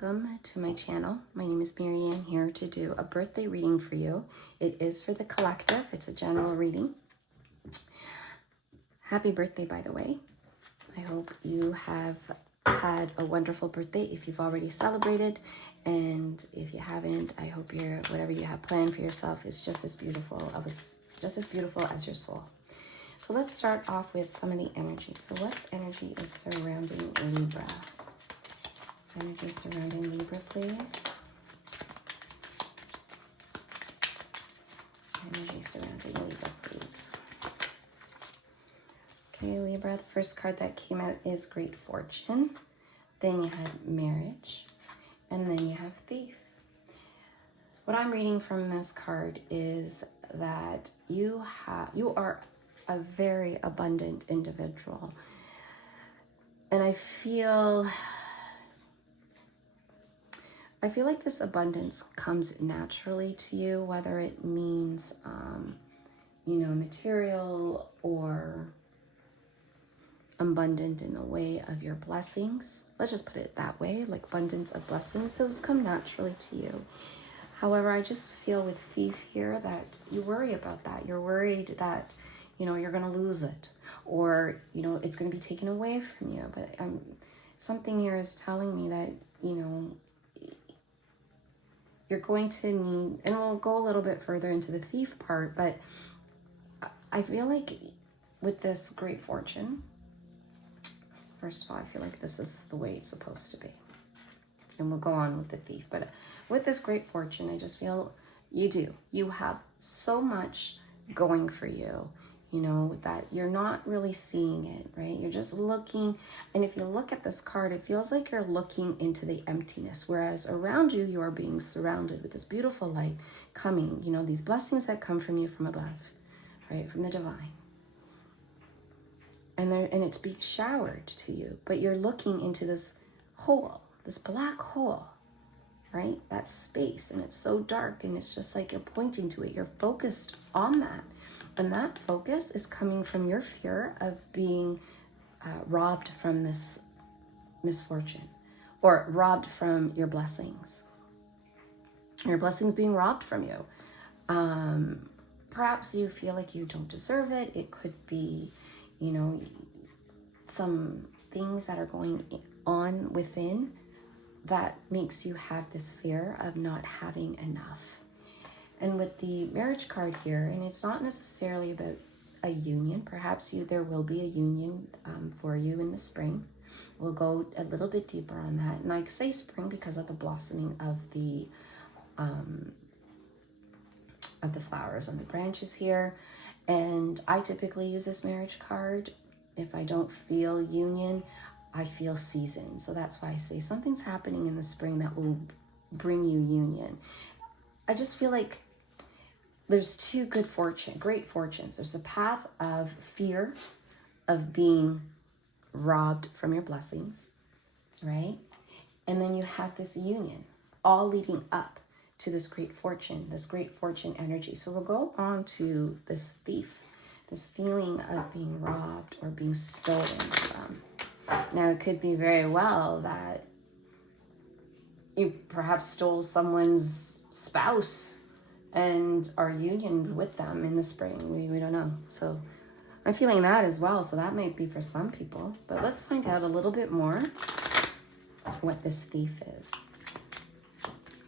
welcome to my channel. My name is Marianne, here to do a birthday reading for you. It is for the collective. It's a general reading. Happy birthday, by the way. I hope you have had a wonderful birthday if you've already celebrated, and if you haven't, I hope whatever you have planned for yourself is just as beautiful as your soul. So let's start off with some of the energy. So what energy is surrounding Libra? Energy surrounding Libra, please. Energy surrounding Libra, please. Okay, Libra, the first card that came out is Great Fortune. Then you have Marriage. And then you have Thief. What I'm reading from this card is that you are a very abundant individual. And I feel like this abundance comes naturally to you, whether it means, material or abundant in the way of your blessings. Let's just put it that way, like abundance of blessings. Those come naturally to you. However, I just feel with Thief here that you worry about that. You're worried that, you're going to lose it, or, it's going to be taken away from you. But something here is telling me that, you're going to need, and we'll go a little bit further into the Thief part, but I feel like with this Great Fortune, first of all, I feel like this is the way it's supposed to be. And we'll go on with the Thief. But with this Great Fortune, I just feel you have so much going for you, that you're not really seeing it, right? You're just looking. And if you look at this card, it feels like you're looking into the emptiness, whereas around you, you are being surrounded with this beautiful light coming, these blessings that come from you from above, right? From the divine. And it's being showered to you, but you're looking into this hole, this black hole, right? That space, and it's so dark, and it's just like you're pointing to it. You're focused on that. And that focus is coming from your fear of being robbed from this misfortune, or robbed from your blessings. Your blessings being robbed from you. Perhaps you feel like you don't deserve it. It could be, some things that are going on within that makes you have this fear of not having enough. And with the Marriage card here, and it's not necessarily about a union. Perhaps there will be a union for you in the spring. We'll go a little bit deeper on that. And I say spring because of the blossoming of the flowers on the branches here. And I typically use this Marriage card. If I don't feel union, I feel season. So that's why I say something's happening in the spring that will bring you union. I just feel like there's two great fortunes. There's the path of fear of being robbed from your blessings, right? And then you have this union, all leading up to this great fortune energy. So we'll go on to this Thief, this feeling of being robbed or being stolen from. Now, it could be very well that you perhaps stole someone's spouse and are unioned with them in the spring. We don't know. So I'm feeling that as well. So that might be for some people. But let's find out a little bit more what this Thief is.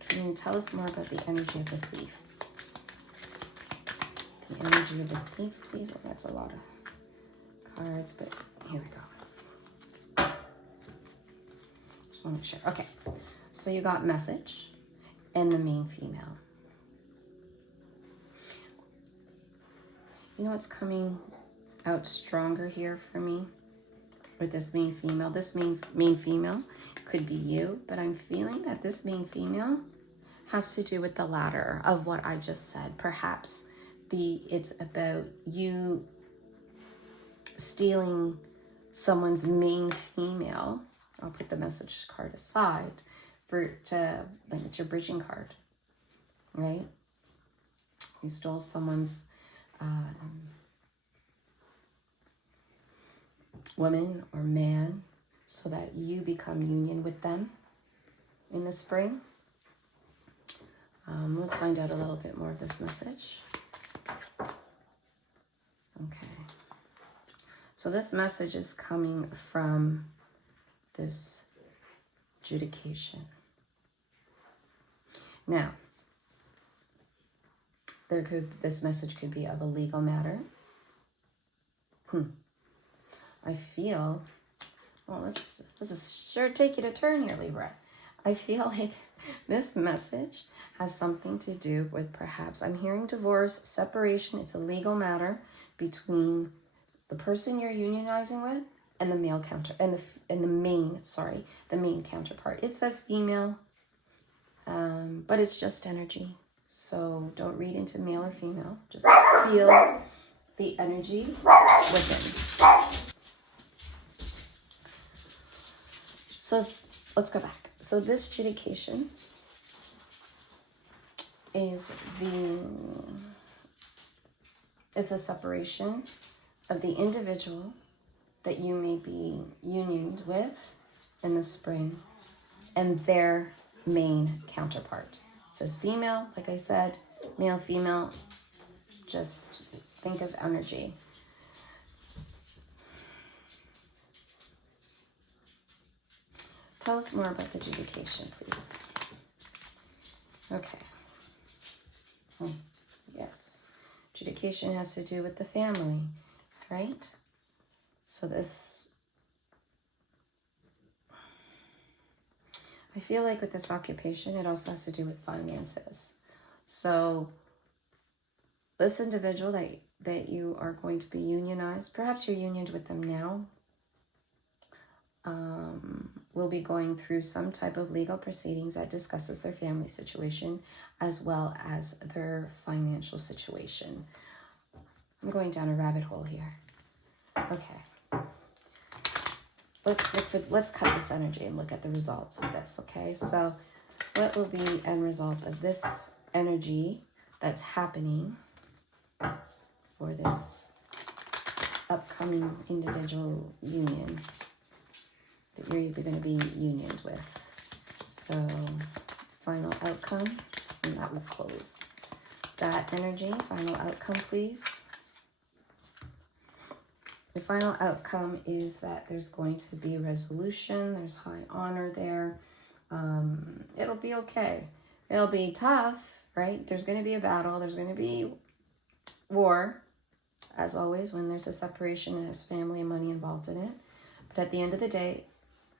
Can you tell us more about the energy of the Thief? The energy of the Thief, please. Oh, that's a lot of cards, but here we go. Just want to make sure. Okay. So you got Message and the main female. What's coming out stronger here for me with this main female? This main female could be you, but I'm feeling that this main female has to do with the latter of what I just said. Perhaps it's about you stealing someone's main female. I'll put the Message card aside it's your bridging card, right? You stole someone's woman or man so that you become union with them. in the spring. Let's find out a little bit more of this message. Okay. So this message is coming from this adjudication. Now, this message could be of a legal matter. I feel, well, this is sure taking a turn here, Libra. I feel like this message has something to do with, perhaps, I'm hearing divorce, separation. It's a legal matter between the person you're unionizing with and the male counter, and the main counterpart. It says female, but it's just energy. So don't read into male or female. Just feel the energy within. So let's go back. So this adjudication is a separation of the individual that you may be unioned with in the spring and their main counterpart. It says female, like I said, male, female, just think of energy. Tell us more about the adjudication, please. Okay. Yes. Adjudication has to do with the family, right? So this, I feel like with this occupation, it also has to do with finances. So this individual that you are going to be unionized, perhaps you're unioned with them now, will be going through some type of legal proceedings that discusses their family situation as well as their financial situation. I'm going down a rabbit hole here. Okay. Let's cut this energy and look at the results of this, okay? So what will be the end result of this energy that's happening for this upcoming individual union that you're going to be unioned with? So final outcome, and that will close that energy. Final outcome, please. The final outcome is that there's going to be resolution. There's high honor there. It'll be okay. It'll be tough, right? There's going to be a battle. There's going to be war, as always, when there's a separation and there's family and money involved in it. But at the end of the day,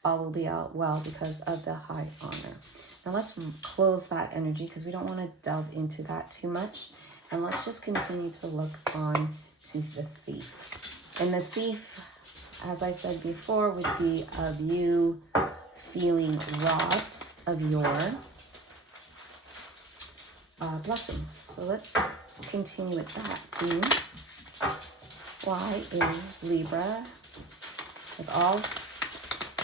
all will be out well because of the high honor. Now let's close that energy because we don't want to delve into that too much. And let's just continue to look on to the thief. And the thief, as I said before, would be of you feeling robbed of your blessings. So let's continue with that theme. Why is Libra, with all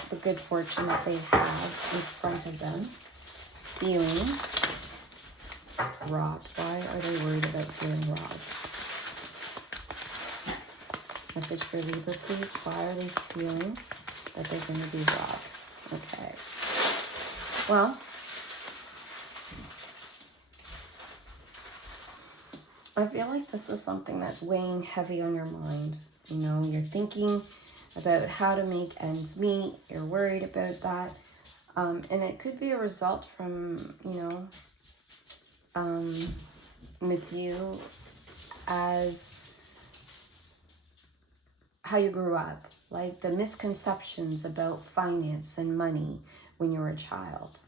the good fortune that they have in front of them, feeling robbed? Why are they worried about feeling robbed? Message for Libra, please. Why are they feeling that they're going to be robbed? Okay. Well, I feel like this is something that's weighing heavy on your mind. You know, you're thinking about how to make ends meet. You're worried about that. And it could be a result from, you know, with you as how you grew up, like the misconceptions about finance and money when you were a child.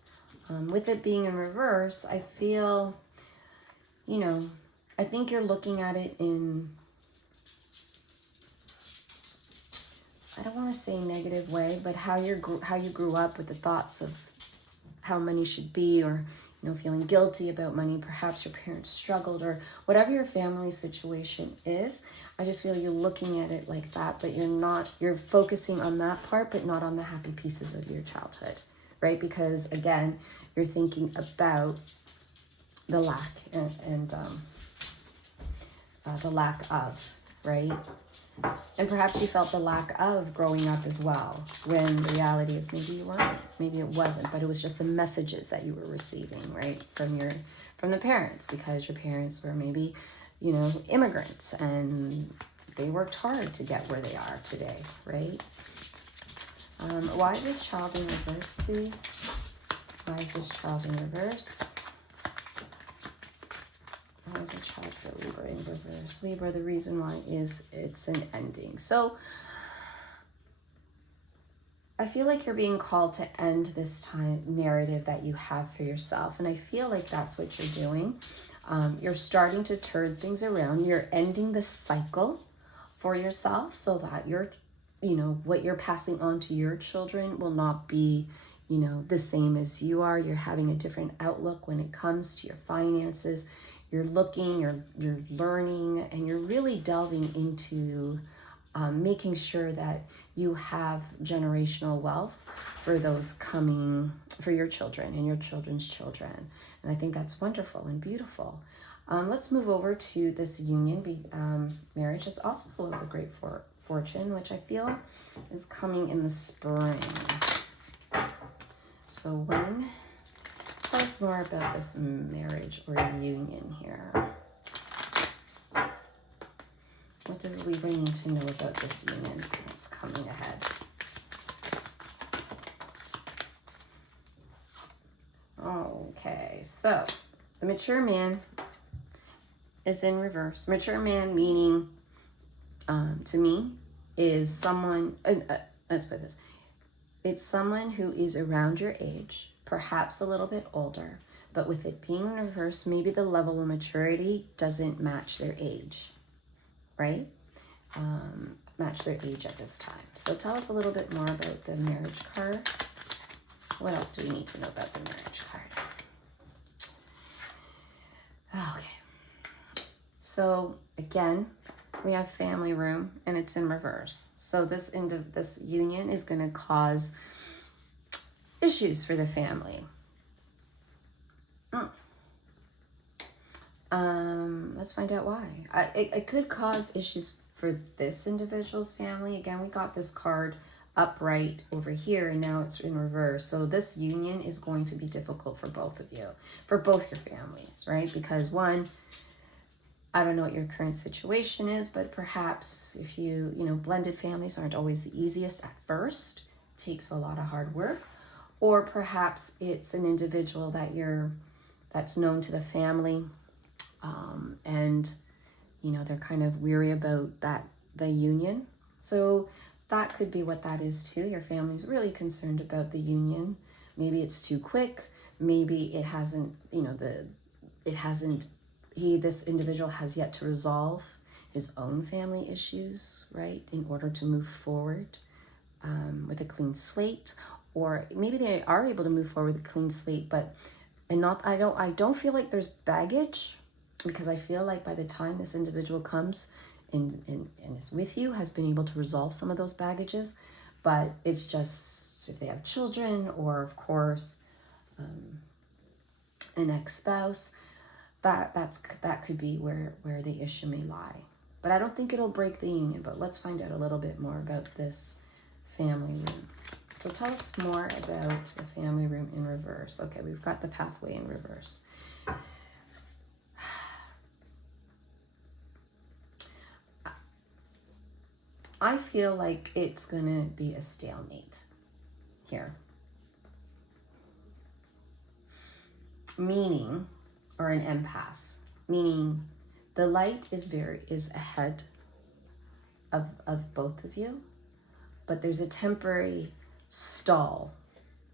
With it being in reverse, I feel, you know, I think you're looking at it in, I don't want to say negative way, but how you grew up with the thoughts of how money should be, or, you know, feeling guilty about money. Perhaps your parents struggled, or whatever your family situation is. I just feel you're looking at it like that, but you're focusing on that part, but not on the happy pieces of your childhood, right? Because again, you're thinking about the lack and the lack of, right? And perhaps you felt the lack of growing up as well, when the reality is maybe you weren't, maybe it wasn't, but it was just the messages that you were receiving, right, from the parents, because your parents were maybe, you know, immigrants, and they worked hard to get where they are today, right? Why is this child in reverse, please? Why is this child in reverse? Why is a child for Libra in reverse? Libra, the reason why is it's an ending. So I feel like you're being called to end this time narrative that you have for yourself. And I feel like that's what you're doing. You're starting to turn things around. You're ending the cycle for yourself so that you're, you know, what you're passing on to your children will not be, you know, the same as you are. You're having a different outlook when it comes to your finances. You're looking, you're learning, and you're really delving into making sure that you have generational wealth for those coming, for your children and your children's children. And I think that's wonderful and beautiful. Let's move over to this union, marriage. It's also full of a great fortune, which I feel is coming in the spring. So tell us more about this marriage or union here. What does Libra need to know about this union that's coming ahead? Okay, so the mature man is in reverse. Mature man meaning, to me, is someone, let's put this, it's someone who is around your age, perhaps a little bit older, but with it being in reverse, maybe the level of maturity doesn't match their age, right? Match their age at this time. So tell us a little bit more about the marriage card. What else do we need to know about the marriage card? Okay. So again, we have family room and it's in reverse. So this union is going to cause issues for the family. Let's find out why. It could cause issues for this individual's family. Again, we got this card upright over here and now it's in reverse. So this union is going to be difficult for both of you, for both your families, right? Because one, I don't know what your current situation is, but perhaps if you know, blended families aren't always the easiest at first. It takes a lot of hard work. Or perhaps it's an individual that's known to the family, and you know, they're kind of weary about the union. So that could be what that is too. Your family's really concerned about the union. Maybe it's too quick. Maybe it hasn't, you know, this individual has yet to resolve his own family issues, right, in order to move forward with a clean slate. Or maybe they are able to move forward with a clean slate, but I don't feel like there's baggage, because I feel like by the time this individual comes and is with you, has been able to resolve some of those baggages. But it's just if they have children, or of course an ex-spouse, that could be where the issue may lie. But I don't think it'll break the union. But let's find out a little bit more about this family room. So tell us more about the family room in reverse. Okay, we've got the pathway in reverse. I feel like it's gonna be a stalemate here. Meaning, or an impasse, meaning the light is ahead of both of you, but there's a temporary stall.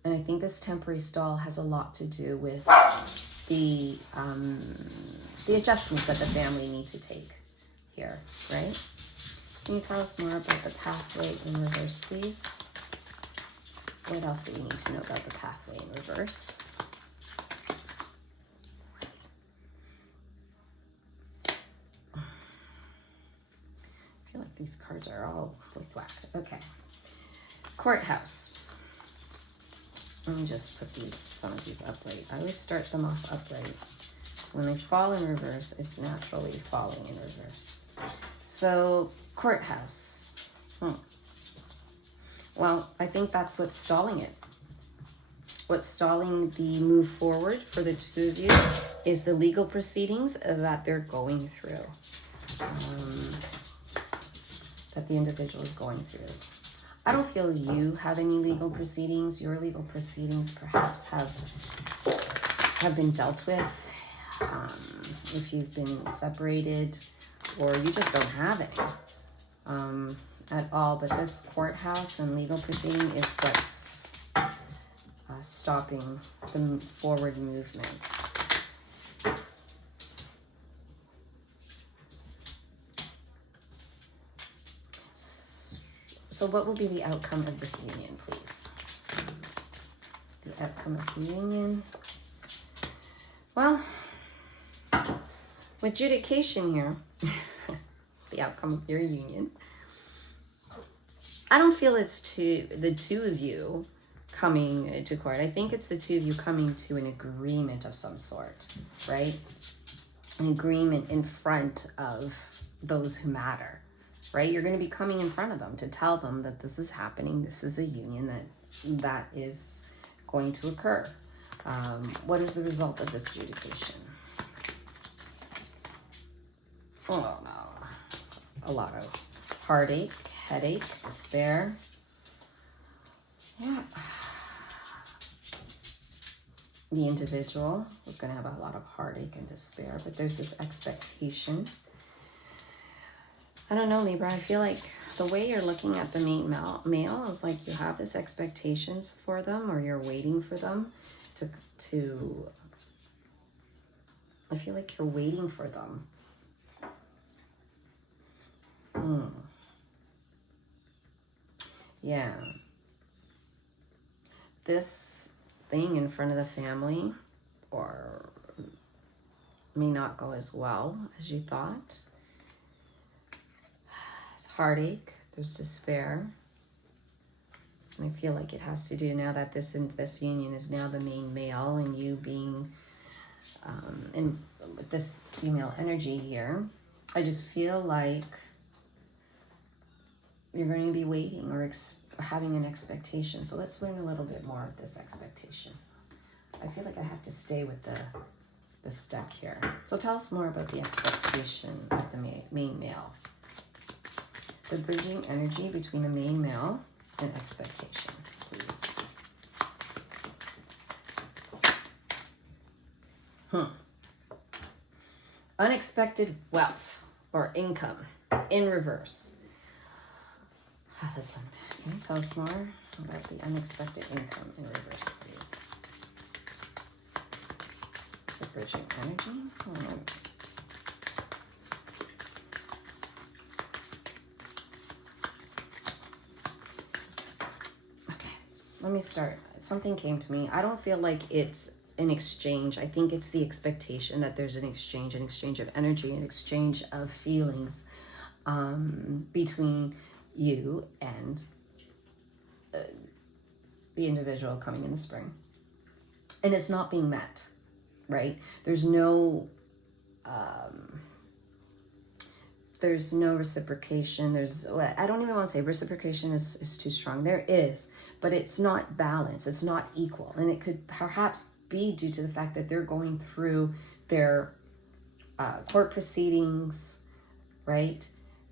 And I think this temporary stall has a lot to do with the adjustments that the family need to take here, right? Can you tell us more about the pathway in reverse, please? What else do we need to know about the pathway in reverse? I feel like these cards are all whacked. Okay. Courthouse. Let me just put some of these upright. I always start them off upright. So when they fall in reverse, it's naturally falling in reverse. So Courthouse. Well, I think that's what's stalling it. What's stalling the move forward for the two of you is the legal proceedings that they're going through. That the individual is going through. I don't feel you have any legal proceedings. Your legal proceedings perhaps have been dealt with. If you've been separated, or you just don't have any at all. But this courthouse and legal proceeding is what's stopping the forward movement. So what will be the outcome of this union, please? The outcome of the union. Well, with adjudication here, the outcome of your union, I don't feel it's the two of you coming to court. I think it's the two of you coming to an agreement of some sort, right? An agreement in front of those who matter, right? You're going to be coming in front of them to tell them that this is happening. This is the union that is going to occur. What is the result of this adjudication? Oh no. A lot of heartache, headache, despair. Yeah. The individual is going to have a lot of heartache and despair, but there's this expectation. I don't know, Libra. I feel like the way you're looking at the main male is like you have this expectations for them, or you're waiting for them to I feel like you're waiting for them. Yeah. This thing in front of the family or may not go as well as you thought. There's heartache, there's despair. And I feel like it has to do now that this union is now the main male, and you being in with this female energy here. I just feel like you're going to be waiting or having an expectation. So let's learn a little bit more of this expectation. I feel like I have to stay with the deck here. So tell us more about the expectation of the main male. The bridging energy between the main male and expectation, please. Unexpected wealth or income in reverse. Listen, can you tell us more about the unexpected income in reverse, please? Is it bridging energy? Okay, let me start. Something came to me. I don't feel like it's an exchange. I think it's the expectation that there's an exchange of energy, an exchange of feelings between you and the individual coming in the spring. And it's not being met, right? There's no reciprocation. I don't even want to say reciprocation is too strong. There is, but it's not balanced. It's not equal. And it could perhaps be due to the fact that they're going through their court proceedings, right?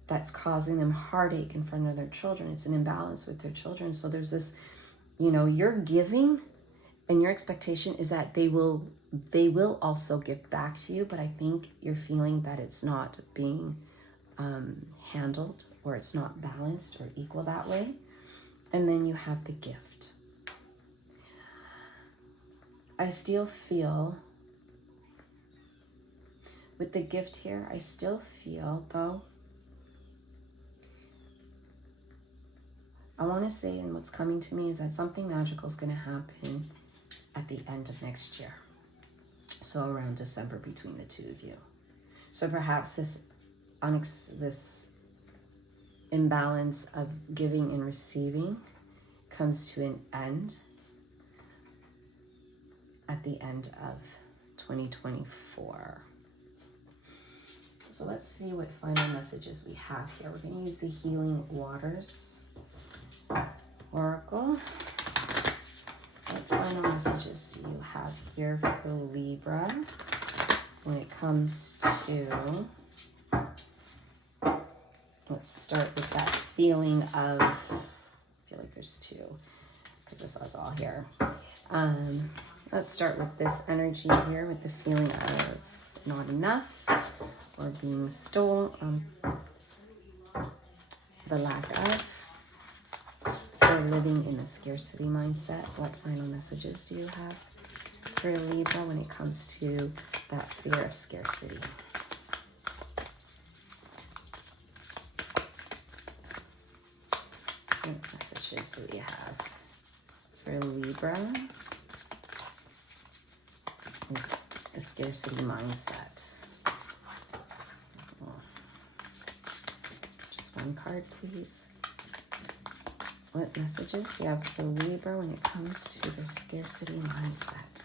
That's causing them heartache in front of their children. It's an imbalance with their children. So there's this, you're giving, and your expectation is that they will also give back to you. But I think you're feeling that it's not being handled, or it's not balanced or equal that way. And then you have the gift. I still feel with the gift here, I still feel though, I want to say, and what's coming to me is that something magical is going to happen at the end of next year. So around December between the two of you. So perhaps this imbalance of giving and receiving comes to an end at the end of 2024. So let's see what final messages we have here. We're going to use the Healing Waters Oracle. What final messages do you have here for Libra when it comes to, let's start with that feeling of, I feel like there's two, because this is all here. Let's start with this energy here, with the feeling of not enough, or being stolen, the lack of, or living in a scarcity mindset. What final messages do you have for Libra when it comes to that fear of scarcity? What messages do we have for Libra with the scarcity mindset? Just one card, please. What messages do you have for Libra when it comes to the scarcity mindset?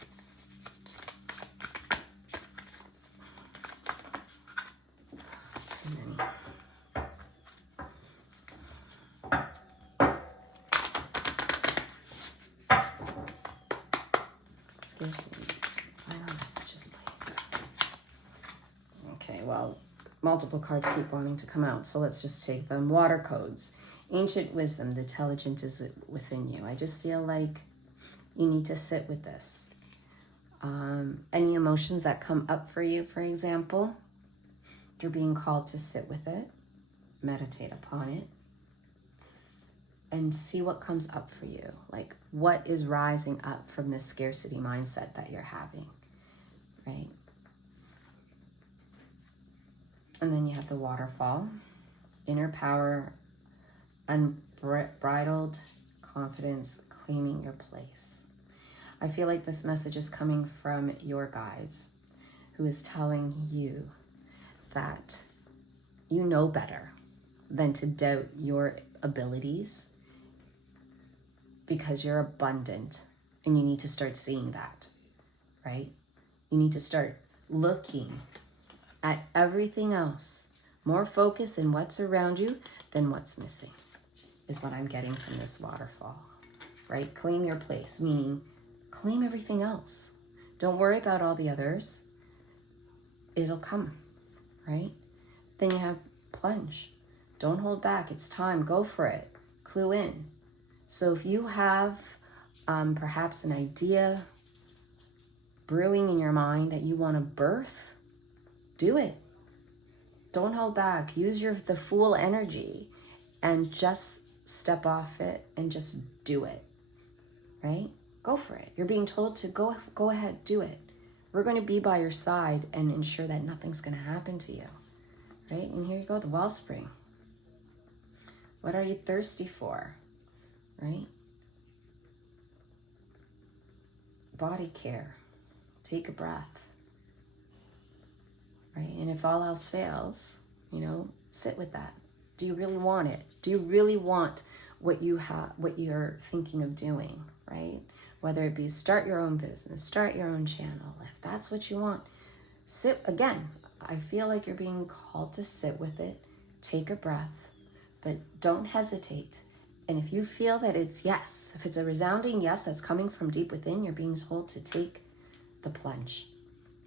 Too many. Scarcity. Final messages, please. Okay, well, multiple cards keep wanting to come out, so let's just take them. Water codes. Ancient wisdom, the intelligence is within you. I just feel like you need to sit with this. Any emotions that come up for you, for example, you're being called to sit with it, meditate upon it, and see what comes up for you. Like, what is rising up from this scarcity mindset that you're having, right? And then you have the waterfall, inner power, unbridled confidence, claiming your place. I feel like this message is coming from your guides, who is telling you that you know better than to doubt your abilities, because you're abundant and you need to start seeing that, right? You need to start looking at everything else, more focus in what's around you than what's missing, is what I'm getting from this waterfall, right? Claim your place, meaning claim everything else. Don't worry about all the others. It'll come, right? Then you have plunge. Don't hold back. It's time. Go for it. Clue in. So if you have perhaps an idea brewing in your mind that you want to birth, do it. Don't hold back. Use the Fool energy and just step off it and just do it, right? Go for it. You're being told to go ahead, do it. We're going to be by your side and ensure that nothing's going to happen to you, right? And here you go, the wellspring. What are you thirsty for, right? Body care. Take a breath, right? And if all else fails, sit with that. Do you really want it? Do you really want what you're thinking of doing, right? Whether it be start your own business, start your own channel. If that's what you want, sit again. I feel like you're being called to sit with it. Take a breath, but don't hesitate. And if you feel that it's yes, if it's a resounding yes that's coming from deep within, you're being told to take the plunge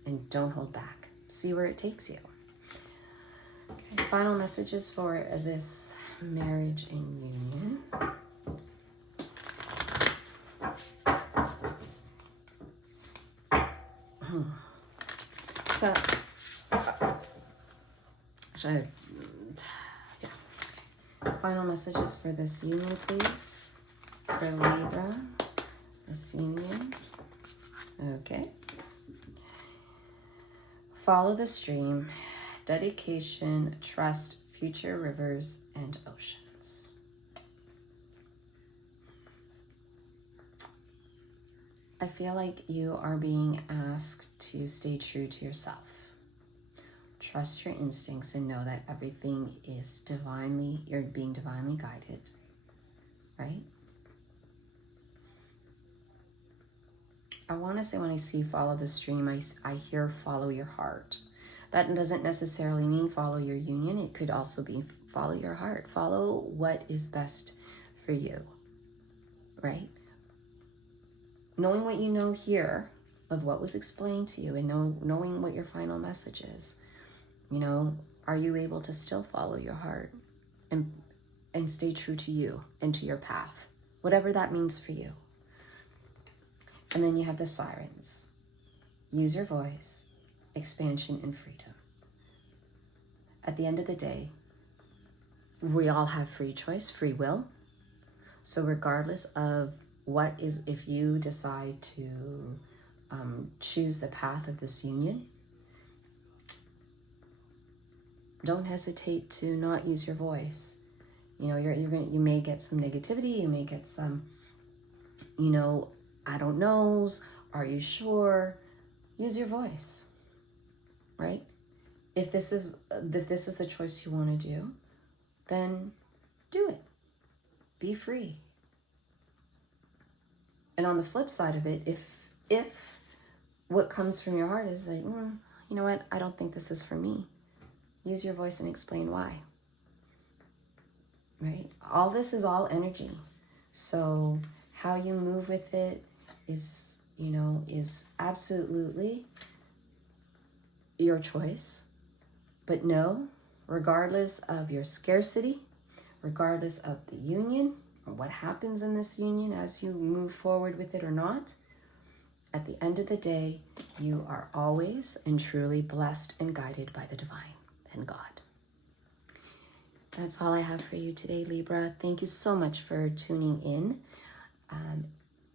and don't hold back. See where it takes you. Okay, final messages for this marriage and union. Final messages for this union, please. For Libra, this union. Okay. Follow the stream. Dedication, trust, future rivers and oceans. I feel like you are being asked to stay true to yourself. Trust your instincts and know that everything is you're being divinely guided, right? I want to say when I see follow the stream, I hear follow your heart. That doesn't necessarily mean follow your union. It could also be follow your heart. Follow what is best for you, right? Knowing what you know here of what was explained to you and knowing what your final message is, you know, are you able to still follow your heart and stay true to you and to your path, whatever that means for you? And then you have the sirens. Use your voice, expansion, and freedom. At the end of the day, we all have free choice, free will. So regardless of what is, if you decide to choose the path of this union, don't hesitate to not use your voice. You know, you may get some negativity, you may get some, you know, I don't knows, are you sure? Use your voice, right? If this is a choice you want to do, then do it. Be free. And on the flip side of it, if what comes from your heart is like, you know what, I don't think this is for me, use your voice and explain why. Right? All this is all energy. So how you move with it is, you know, is absolutely your choice. But no, regardless of your scarcity, regardless of the union or what happens in this union as you move forward with it or not, at the end of the day, you are always and truly blessed and guided by the divine and God. That's all I have for you today, Libra. Thank you so much for tuning in.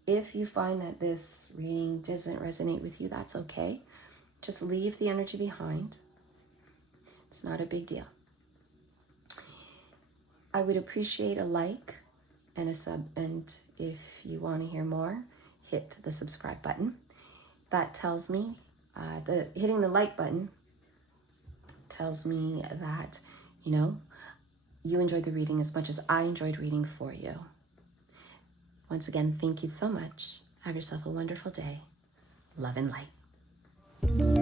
If you find that this reading doesn't resonate with you, that's okay. Just leave the energy behind. It's not a big deal. I would appreciate a like and a sub, and if you want to hear more, hit the subscribe button. That tells me, hitting the like button tells me that, you know, you enjoyed the reading as much as I enjoyed reading for you. Once again, thank you so much. Have yourself a wonderful day. Love and light.